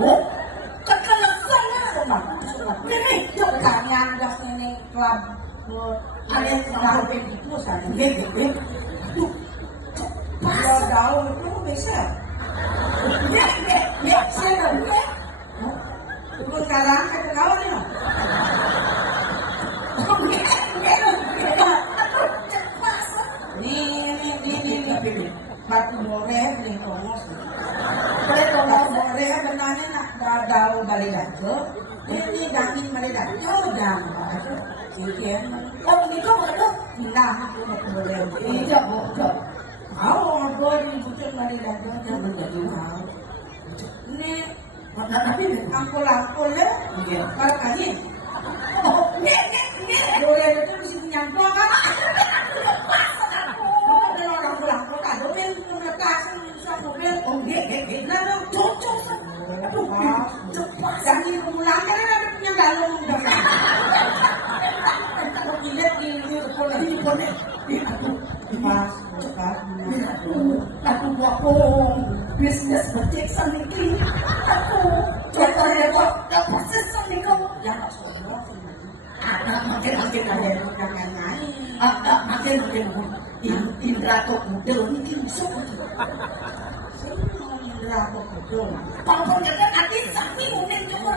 Oh, kekelesan ya teman. Ini yuk jangan gas ini klub. Ada sampai di pusat. Aduh. Pas daun itu bisa. Ya, saya tahu ya. Tunggu sekarang kita kawan ya. Ini batu boreh nih tongos. Batu boreh benarnya nak daun balik aja. Ini daging balik aja udah. Sekian. Oh, begitu begitu. Nah, aku mau boleh. Iya, betul. Mau bor bukan balik aja jangan jadi hal. Ini Tapi angkul-angkul ya. iya. Kalau kali Oh, nih. boleh itu mesti nyangkut kan? Kalau orang pulang kota, mobil pemetasan bisa mobil. Oh, nih. Nah, dong, Cocok. aduh, cepat. Jangan pemulangnya kan punya galung. Lihat di sekolah ini boleh. Pas, pas. Aku buat bisnis berjeksa nih. Aku contohnya kok dapat sesuatu nih kau. Yang semua sih. Ada makin Ada yang jangan naik. ada makin Indra kok muda ini bisa. Indra kok betul. Kalau kan hati sakit mungkin juga